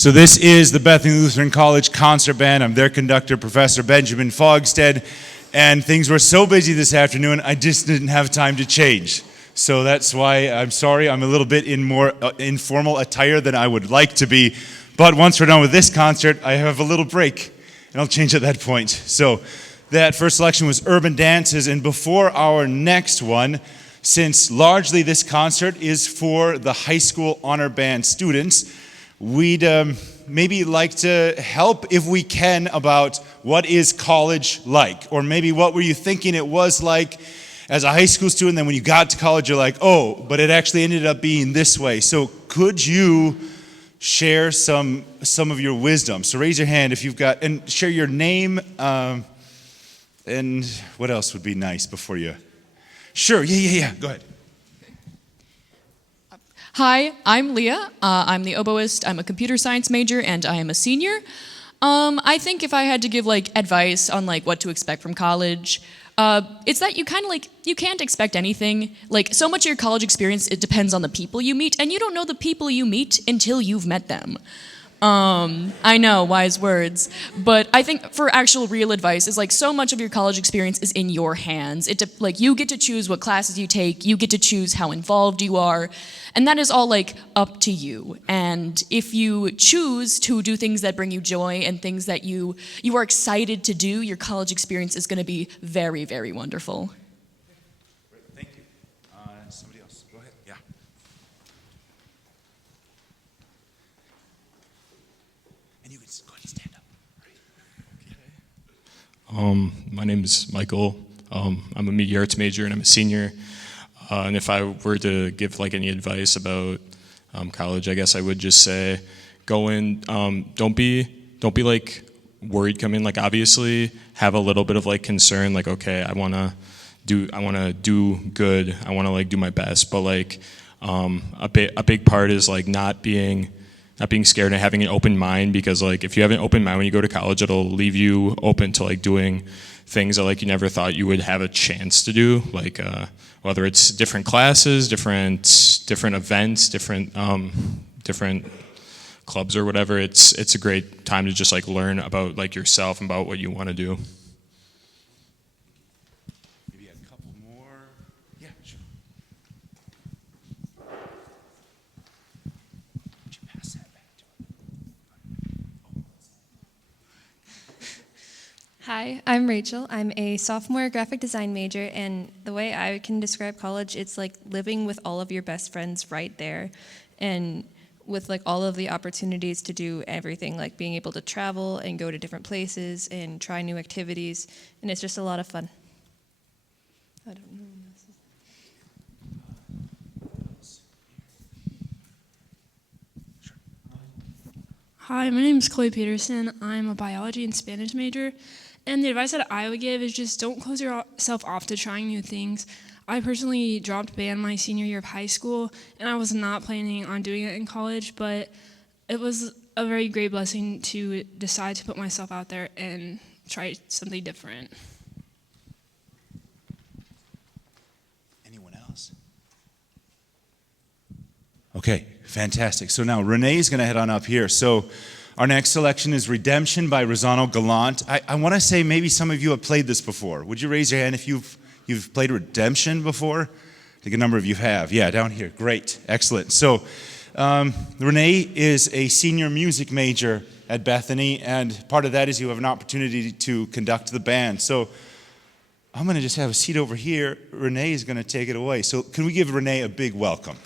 So this is the Bethany Lutheran College concert band. I'm their conductor, Professor Benjamin Fogstead, and things were so busy this afternoon, I just didn't have time to change. So that's why I'm sorry, I'm a little bit in more informal attire than I would like to be. But once we're done with this concert, I have a little break, and I'll change at that point. So that first selection was Urban Dances, and before our next one, since largely this concert is for the high school honor band students, we'd maybe like to help, if we can, about what is college like, or maybe what were you thinking it was like as a high school student, then when you got to college, you're like, oh, but it actually ended up being this way. So could you share some of your wisdom? So raise your hand if you've got, and share your name, and what else would be nice before you? Sure, yeah, go ahead. Hi, I'm Leah. I'm the oboist. I'm a computer science major, and I am a senior. I think if I had to give advice on what to expect from college, it's that you you can't expect anything. So much of your college experience, it depends on the people you meet, and you don't know the people you meet until you've met them. I know, wise words, but I think for actual real advice is so much of your college experience is in your hands. You get to choose what classes you take, you get to choose how involved you are, and that is all up to you. And if you choose to do things that bring you joy and things that you are excited to do, your college experience is going to be very, very wonderful. Great, thank you. Somebody else, go ahead, yeah. And you can go ahead and stand up. My name is Michael. I'm a media arts major and I'm a senior. And if I were to give any advice about college, I guess I would just say, go in. Don't be worried. Come in. Obviously, have a little bit of concern. Okay, I wanna do good. I wanna do my best. But a big part is not being scared and having an open mind, because if you have an open mind when you go to college, it'll leave you open to doing things that you never thought you would have a chance to do, whether it's different classes, different events, different clubs or whatever. It's a great time to just learn about yourself and about what you want to do. Maybe a couple more. Yeah, sure. Would you pass that back to her? Hi, I'm Rachel. I'm a sophomore graphic design major, and the way I can describe college, it's like living with all of your best friends right there, and with all of the opportunities to do everything, being able to travel and go to different places and try new activities, and it's just a lot of fun. I don't know. Hi, my name is Chloe Peterson. I'm a biology and Spanish major. And the advice that I would give is just don't close yourself off to trying new things. I personally dropped band my senior year of high school, and I was not planning on doing it in college, but it was a very great blessing to decide to put myself out there and try something different. Anyone else? Okay, fantastic. So now Renee's going to head on up here. So our next selection is Redemption by Rossano, Galante. I want to say maybe some of you have played this before. Would you raise your hand if you've played Redemption before? I think a number of you have. Yeah, down here. Great. Excellent. So Renee is a senior music major at Bethany, and part of that is you have an opportunity to conduct the band. So I'm going to just have a seat over here. Renee is going to take it away. So can we give Renee a big welcome?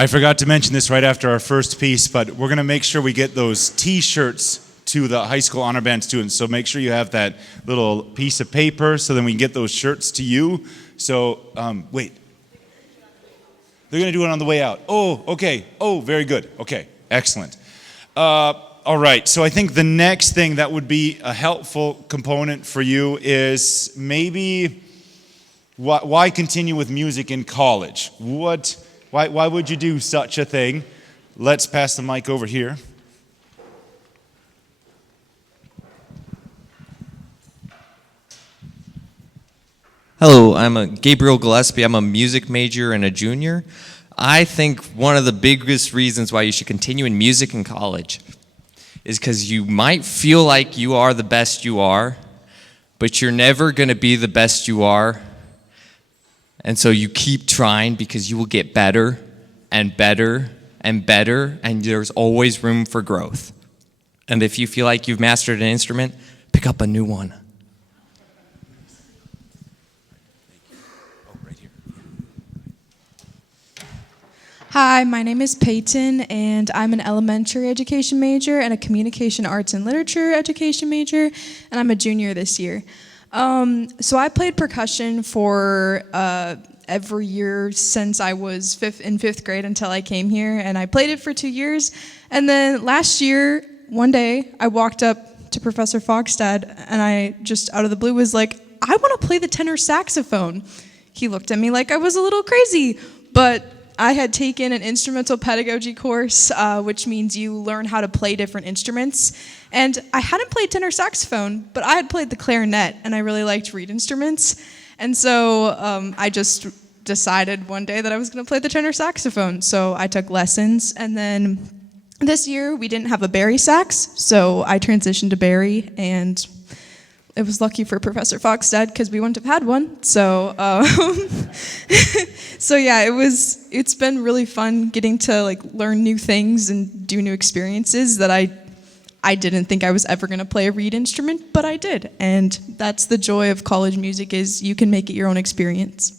I forgot to mention this right after our first piece, but we're going to make sure we get those T-shirts to the high school honor band students. So make sure you have that little piece of paper so then we can get those shirts to you. So, wait. They're going to do it on the way out. Oh, okay. Oh, very good. Okay, excellent. All right, so I think the next thing that would be a helpful component for you is maybe why continue with music in college? Why would you do such a thing? Let's pass the mic over here. Hello, I'm Gabriel Gillespie. I'm a music major and a junior. I think one of the biggest reasons why you should continue in music in college is because you might feel like you are the best you are, but you're never going to be the best you are. And so you keep trying because you will get better and better and better, and there's always room for growth. And if you feel like you've mastered an instrument, pick up a new one. Hi, my name is Peyton, and I'm an elementary education major and a communication arts and literature education major, and I'm a junior this year. So I played percussion for every year since I was in fifth grade until I came here, and I played it for 2 years. And then last year, one day, I walked up to Professor Fogstad, and I just out of the blue was like, I want to play the tenor saxophone. He looked at me like I was a little crazy, but I had taken an instrumental pedagogy course, which means you learn how to play different instruments. And I hadn't played tenor saxophone, but I had played the clarinet, and I really liked reed instruments. And so I just decided one day that I was going to play the tenor saxophone. So I took lessons, and then this year we didn't have a bari sax, so I transitioned to bari, and it was lucky for Professor Fogstad because we wouldn't have had one. So, so yeah, it's been really fun getting to like learn new things and do new experiences that I didn't think I was ever going to play a reed instrument, but I did. And that's the joy of college music, is you can make it your own experience.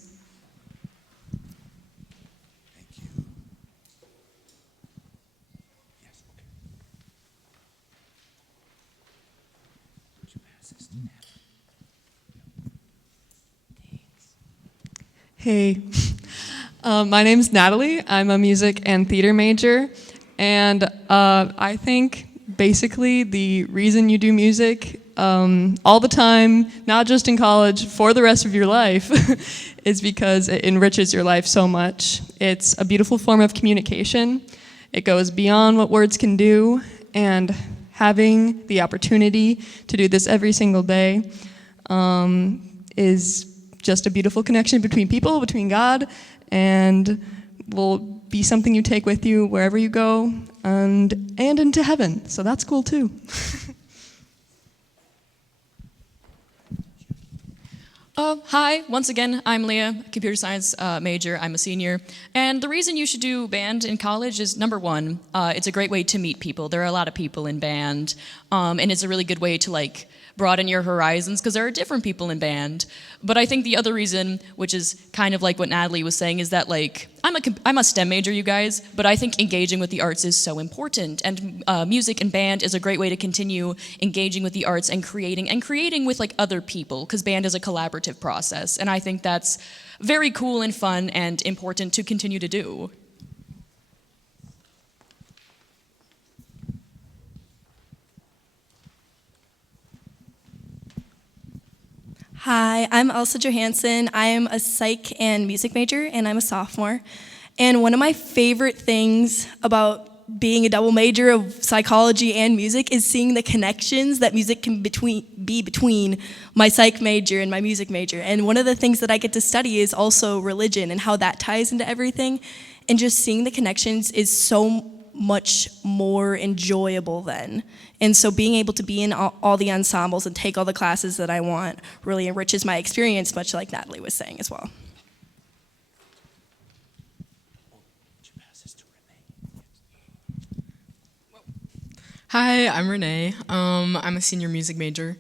Hey, my name's Natalie. I'm a music and theater major, and I think basically the reason you do music all the time, not just in college, for the rest of your life, is because it enriches your life so much. It's a beautiful form of communication. It goes beyond what words can do, and having the opportunity to do this every single day is just a beautiful connection between people, between God, and will be something you take with you wherever you go and into heaven. So that's cool too. Hi, once again, I'm Leah, computer science major. I'm a senior. And the reason you should do band in college is, number one, it's a great way to meet people. There are a lot of people in band, and it's a really good way to like broaden your horizons because there are different people in band. But I think the other reason, which is kind of like what Natalie was saying, is that like I'm a STEM major, you guys, but I think engaging with the arts is so important, and music and band is a great way to continue engaging with the arts and creating with like other people, because band is a collaborative process, and I think that's very cool and fun and important to continue to do. Hi, I'm Elsa Johansson. I am a psych and music major, and I'm a sophomore. And one of my favorite things about being a double major of psychology and music is seeing the connections that music can be between my psych major and my music major. And one of the things that I get to study is also religion and how that ties into everything. And just seeing the connections is so much more enjoyable then. And so being able to be in all the ensembles and take all the classes that I want really enriches my experience, much like Natalie was saying as well. Hi, I'm Renee. I'm a senior music major.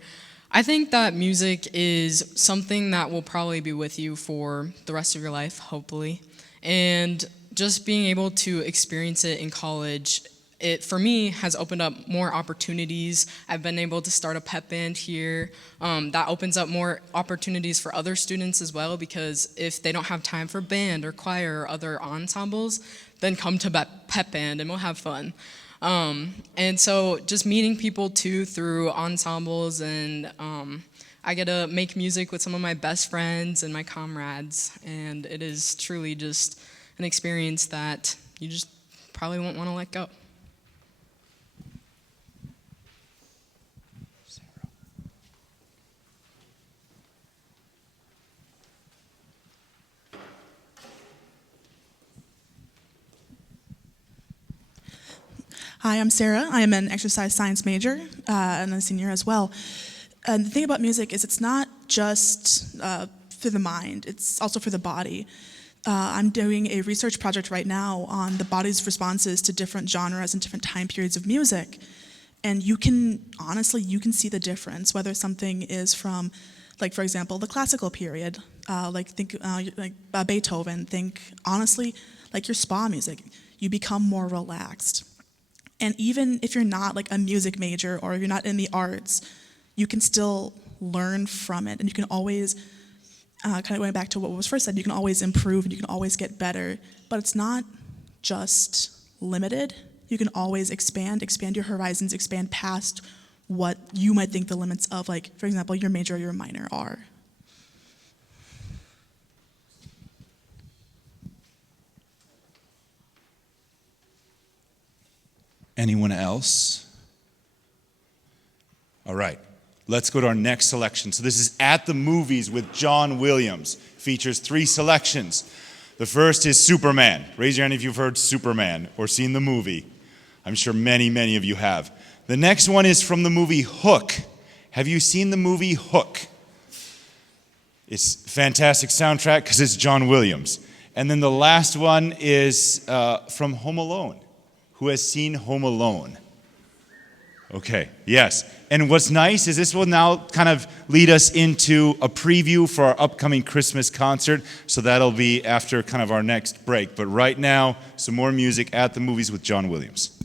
I think that music is something that will probably be with you for the rest of your life, hopefully. And just being able to experience it in college, it for me has opened up more opportunities. I've been able to start a pep band here. That opens up more opportunities for other students as well, because if they don't have time for band or choir or other ensembles, then come to pep band and we'll have fun. And so just meeting people too through ensembles, and I get to make music with some of my best friends and my comrades, and it is truly just an experience that you just probably won't want to let go. Hi, I'm Sarah. I am an exercise science major and a senior as well. And the thing about music is it's not just for the mind, it's also for the body. I'm doing a research project right now on the body's responses to different genres and different time periods of music. And you can see the difference, whether something is from, like, for example, the classical period, think Beethoven, honestly, like your spa music, you become more relaxed. And even if you're not like a music major or if you're not in the arts, you can still learn from it. And you can always, kind of going back to what was first said, you can always improve and you can always get better. But it's not just limited. You can always expand your horizons, expand past what you might think the limits of, like, for example, your major or your minor are. Anyone else? All right, let's go to our next selection. So this is At the Movies with John Williams. Features 3 selections. The first is Superman. Raise your hand if you've heard Superman or seen the movie. I'm sure many, many of you have. The next one is from the movie Hook. Have you seen the movie Hook? It's a fantastic soundtrack because it's John Williams. And then the last one is from Home Alone. Who has seen Home Alone? Okay, yes. And what's nice is this will now kind of lead us into a preview for our upcoming Christmas concert. So that'll be after kind of our next break. But right now, some more music At the Movies with John Williams.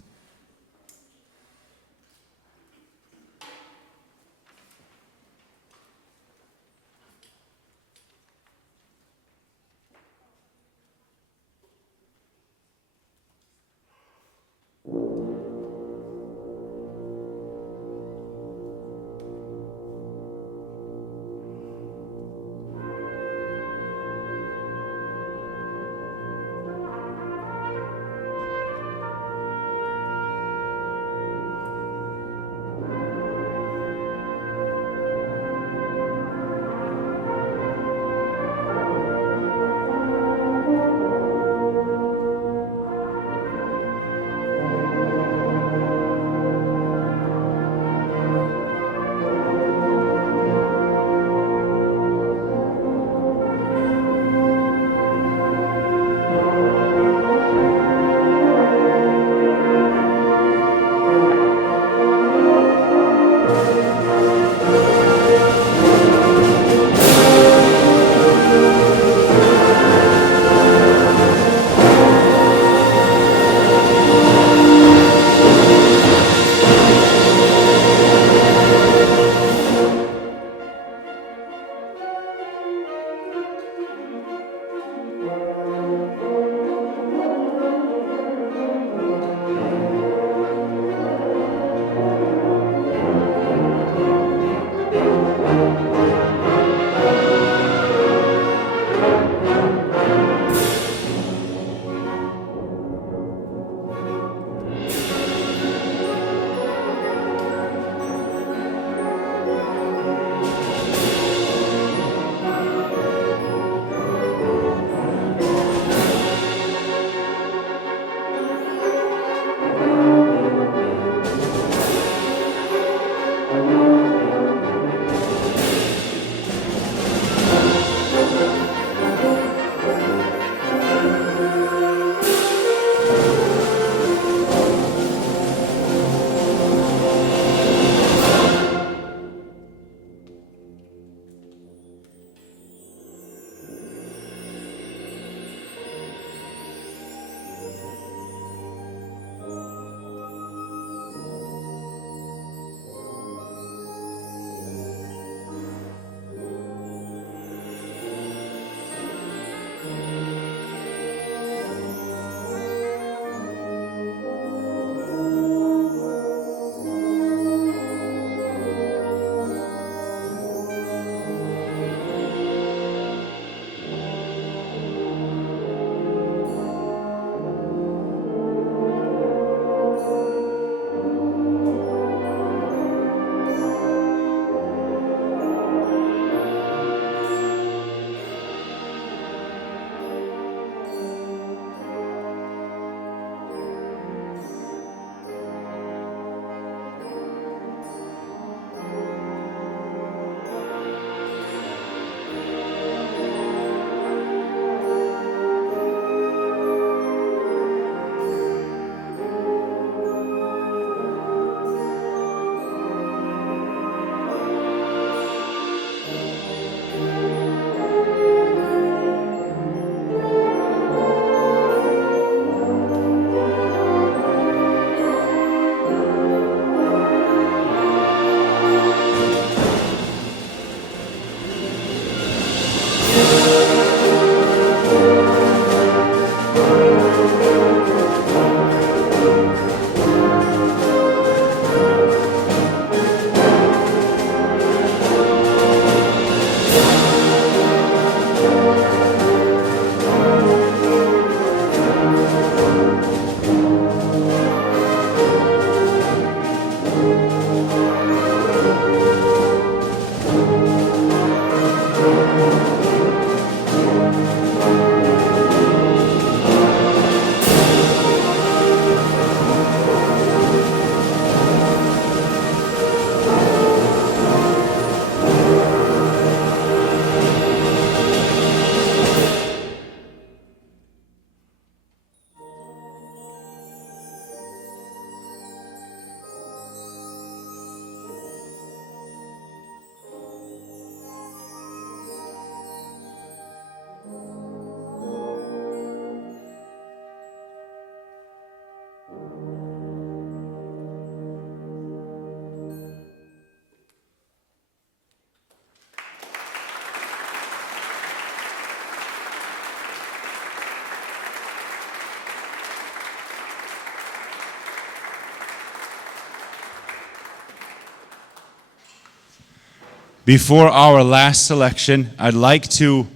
Before our last selection, I'd like to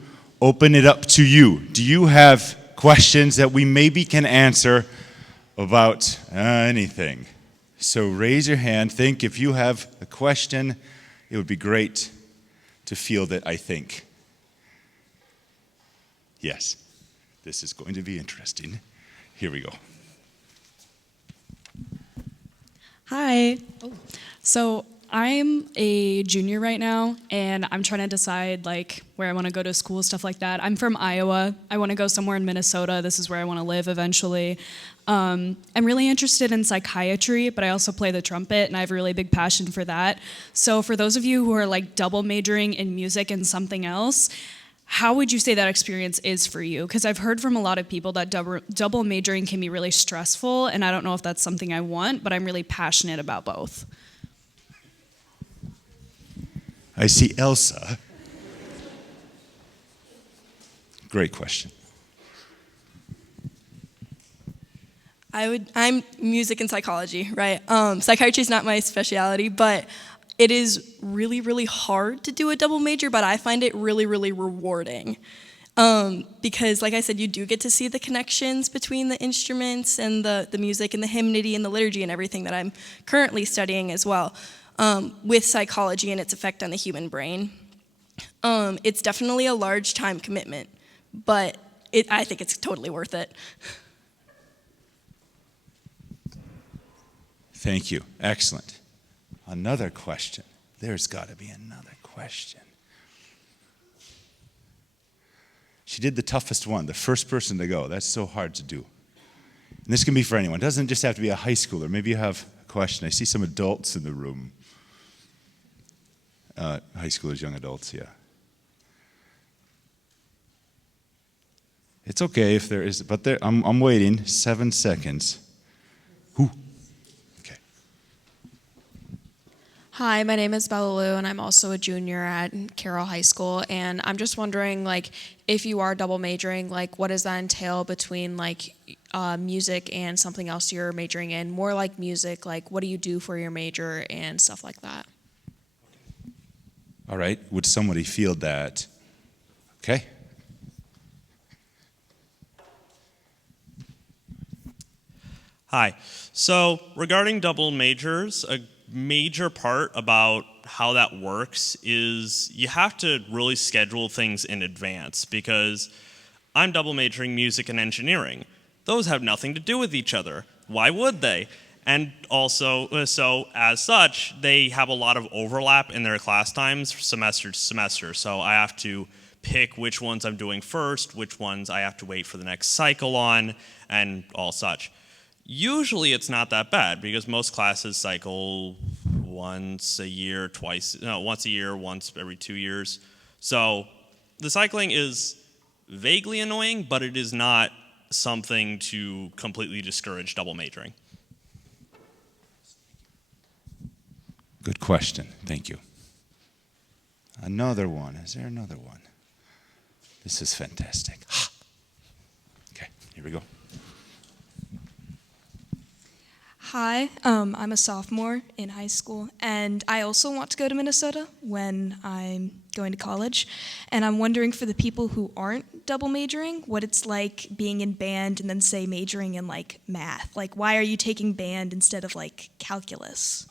open it up to you. Do you have questions that we maybe can answer about anything? So raise your hand. Think if you have a question, it would be great to field it, I think. Yes, this is going to be interesting. Here we go. Hi. So I'm a junior right now, and I'm trying to decide like where I want to go to school, stuff like that. I'm from Iowa. I want to go somewhere in Minnesota. This is where I want to live eventually. I'm really interested in psychiatry, but I also play the trumpet, and I have a really big passion for that. So for those of you who are like double majoring in music and something else, how would you say that experience is for you? Because I've heard from a lot of people that double majoring can be really stressful, and I don't know if that's something I want, but I'm really passionate about both. I see Elsa. Great question. I'm music and psychology, right? Psychiatry is not my specialty, but it is really, really hard to do a double major, but I find it really, really rewarding. Because, like I said, you do get to see the connections between the instruments and the music and the hymnody and the liturgy and everything that I'm currently studying as well, with psychology and its effect on the human brain. It's definitely a large time commitment, but I think it's totally worth it. Thank you. Excellent. Another question. There's got to be another question. She did the toughest one, the first person to go. That's so hard to do. And this can be for anyone. It doesn't just have to be a high schooler. Maybe you have a question. I see some adults in the room. High schoolers, young adults, yeah. It's okay if there is, but I'm waiting. 7 seconds. Who? Okay. Hi, my name is Bella Lou, and I'm also a junior at Carroll High School. And I'm just wondering, like, if you are double majoring, like, what does that entail between, like, music and something else you're majoring in? More like music, like, what do you do for your major and stuff like that? All right. Would somebody field that? Okay. Hi. So regarding double majors, a major part about how that works is you have to really schedule things in advance, because I'm double majoring music and engineering. Those have nothing to do with each other. Why would they? And also, so as such, they have a lot of overlap in their class times semester to semester. So I have to pick which ones I'm doing first, which ones I have to wait for the next cycle on, and all such. Usually it's not that bad, because most classes cycle once a year, once every 2 years. So the cycling is vaguely annoying, but it is not something to completely discourage double majoring. Good question. Thank you. Another one. Is there another one? This is fantastic. Okay, here we go. Hi, I'm a sophomore in high school, and I also want to go to Minnesota when I'm going to college. And I'm wondering, for the people who aren't double majoring, what it's like being in band and then, say, majoring in, like, math. Like, why are you taking band instead of, like, calculus?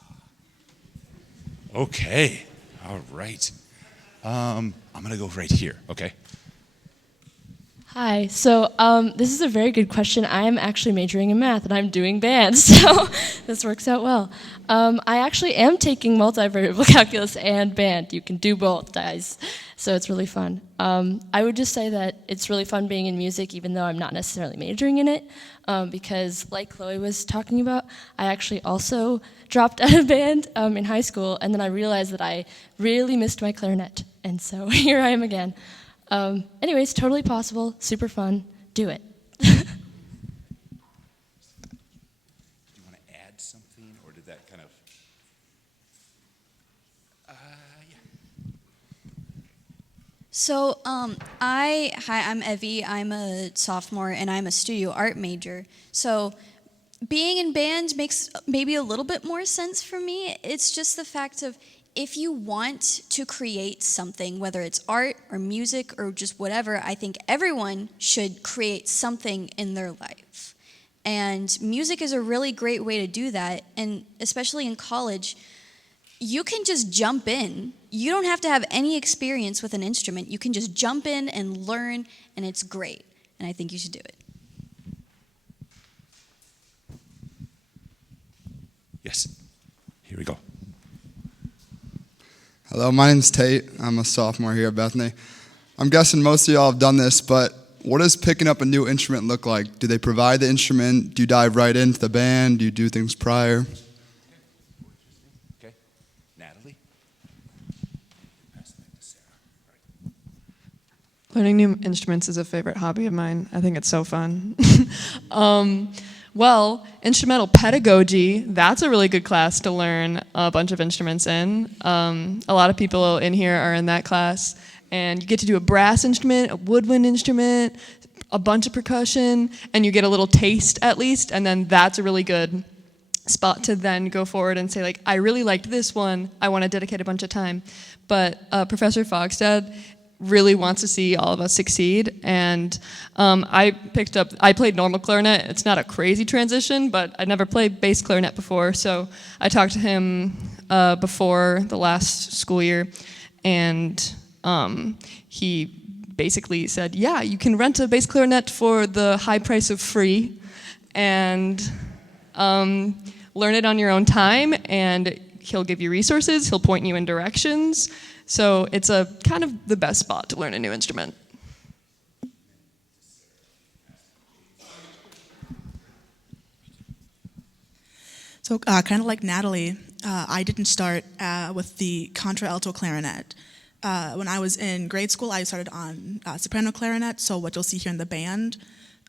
Okay. All right. I'm going to go right here, okay? Hi, so this is a very good question. I'm actually majoring in math and I'm doing band, so this works out well. I actually am taking multivariable calculus and band. You can do both, guys, so it's really fun. I would just say that it's really fun being in music, even though I'm not necessarily majoring in it, because like Chloe was talking about, I actually also dropped out of band in high school, and then I realized that I really missed my clarinet, and so here I am again. Anyways, totally possible, super fun, do it. Do you want to add something, or did that kind of... So, hi, I'm Evie. I'm a sophomore, and I'm a studio art major. So, being in band makes maybe a little bit more sense for me. It's just the fact of, if you want to create something, whether it's art or music or just whatever, I think everyone should create something in their life. And music is a really great way to do that. And especially in college, you can just jump in. You don't have to have any experience with an instrument. You can just jump in and learn, and it's great. And I think you should do it. Yes. Here we go. Hello, my name's Tate. I'm a sophomore here at Bethany. I'm guessing most of y'all have done this, but what does picking up a new instrument look like? Do they provide the instrument? Do you dive right into the band? Do you do things prior? Okay. Natalie? Learning new instruments is a favorite hobby of mine. I think it's so fun. Well, instrumental pedagogy, that's a really good class to learn a bunch of instruments in. A lot of people in here are in that class, and you get to do a brass instrument, a woodwind instrument, a bunch of percussion, and you get a little taste at least, and then that's a really good spot to then go forward and say, like, I really liked this one, I want to dedicate a bunch of time. But Professor Fogstad really wants to see all of us succeed, and I played normal clarinet. It's not a crazy transition, but I'd never played bass clarinet before, so I talked to him before the last school year, and he basically said, yeah, you can rent a bass clarinet for the high price of free, and learn it on your own time, and he'll give you resources, he'll point you in directions. So it's a kind of the best spot to learn a new instrument. So kind of like Natalie, I didn't start with the contralto clarinet. When I was in grade school, I started on soprano clarinet, so what you'll see here in the band.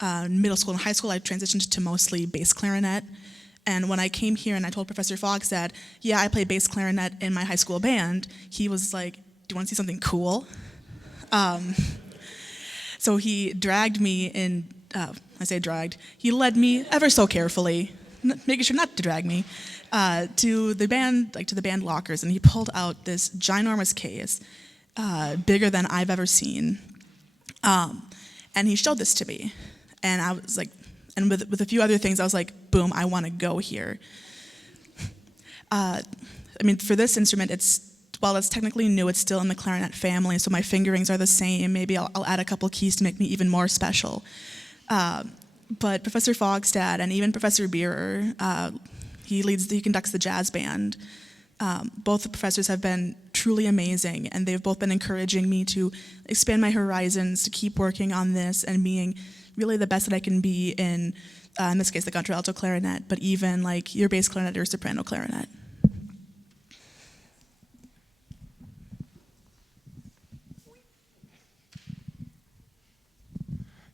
Middle school and high school, I transitioned to mostly bass clarinet. And when I came here and I told Professor Fogstad, yeah, I play bass clarinet in my high school band, he was like, do you want to see something cool? So he dragged me in, I say dragged, he led me ever so carefully, making sure not to drag me, to the band lockers, and he pulled out this ginormous case, bigger than I've ever seen. And he showed this to me. And I was like, and with a few other things, I was like, boom, I want to go here. I mean, for this instrument, while it's technically new, it's still in the clarinet family, so my fingerings are the same. Maybe I'll add a couple keys to make me even more special. But Professor Fogstad and even Professor Beerer, he conducts the jazz band. Both the professors have been truly amazing, and they've both been encouraging me to expand my horizons, to keep working on this, and being really the best that I can be in this case, the contralto clarinet, but even like your bass clarinet or soprano clarinet.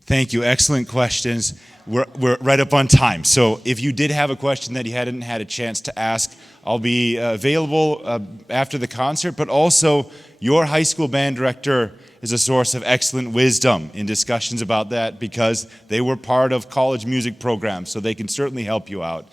Thank you. Excellent questions. We're right up on time. So if you did have a question that you hadn't had a chance to ask, I'll be available after the concert, but also your high school band director is a source of excellent wisdom in discussions about that because they were part of college music programs, so they can certainly help you out.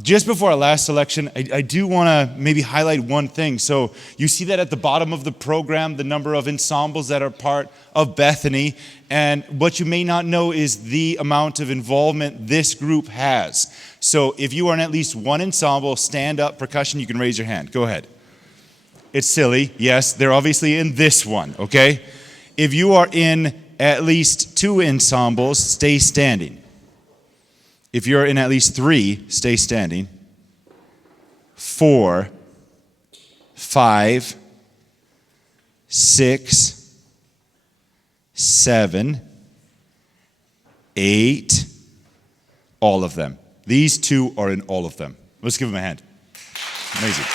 Just before our last selection, I do want to maybe highlight one thing. So you see that at the bottom of the program, the number of ensembles that are part of Bethany, and what you may not know is the amount of involvement this group has. So if you are in at least one ensemble, stand up, percussion, you can raise your hand. Go ahead. It's silly. Yes, they're obviously in this one, okay? If you are in at least two ensembles, stay standing. If you're in at least three, stay standing. 4, 5, 6, 7, 8, all of them. These two are in all of them. Let's give them a hand. Amazing.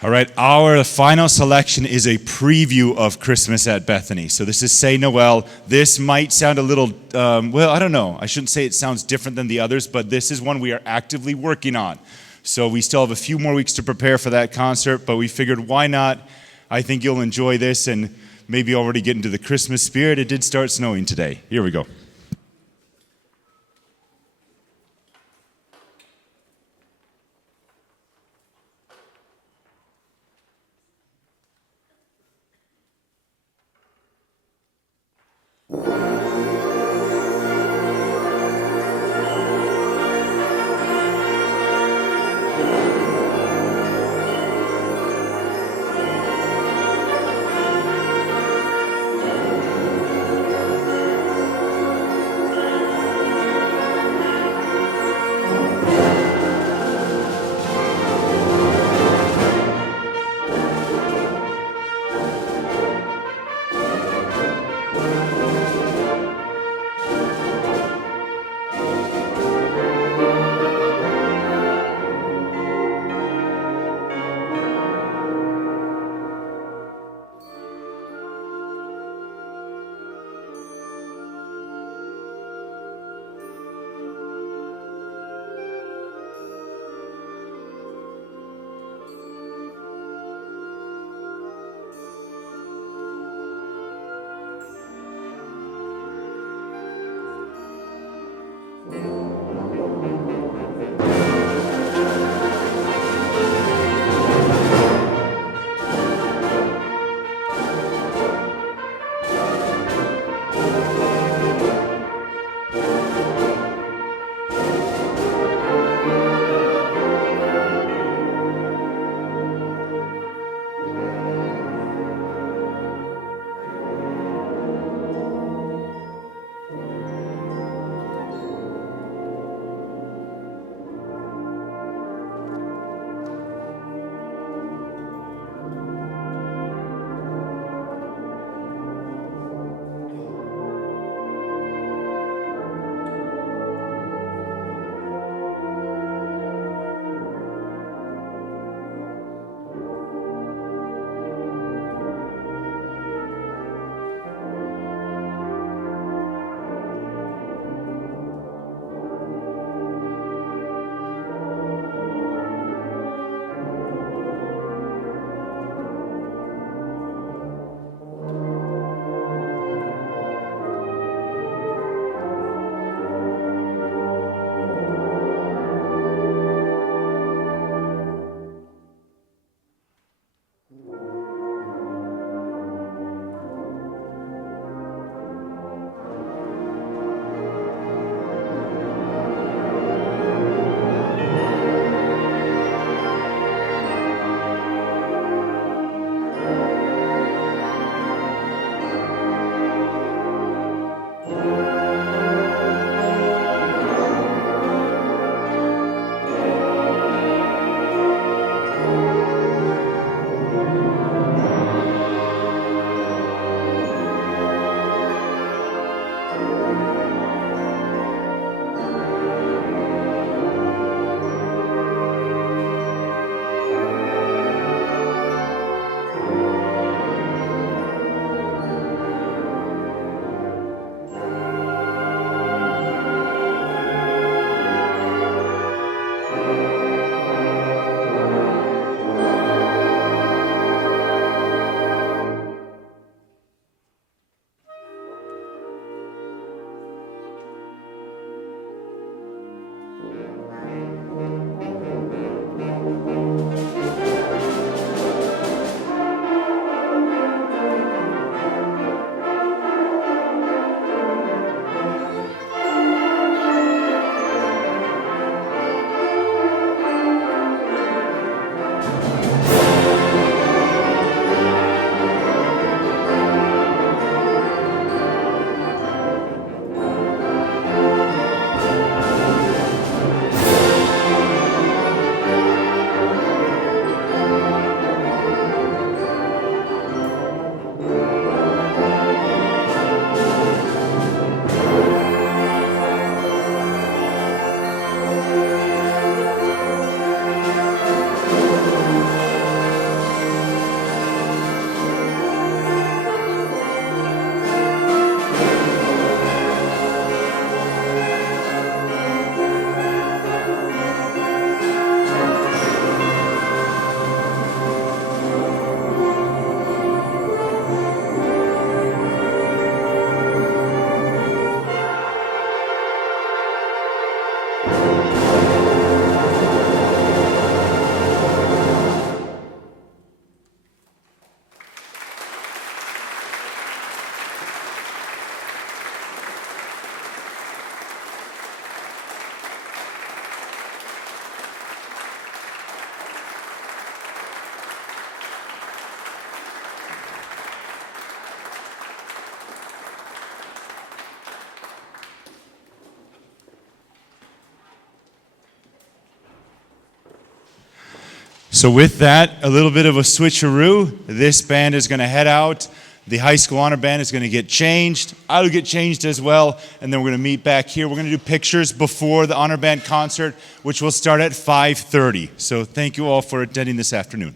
All right, our final selection is a preview of Christmas at Bethany. So this is Say Noel. This might sound a little, well, I don't know. I shouldn't say it sounds different than the others, but this is one we are actively working on. So we still have a few more weeks to prepare for that concert, but we figured why not? I think you'll enjoy this and maybe already get into the Christmas spirit. It did start snowing today. Here we go. So with that, a little bit of a switcheroo. This band is going to head out. The high school honor band is going to get changed. I'll get changed as well, and then we're going to meet back here. We're going to do pictures before the honor band concert, which will start at 5:30. So thank you all for attending this afternoon.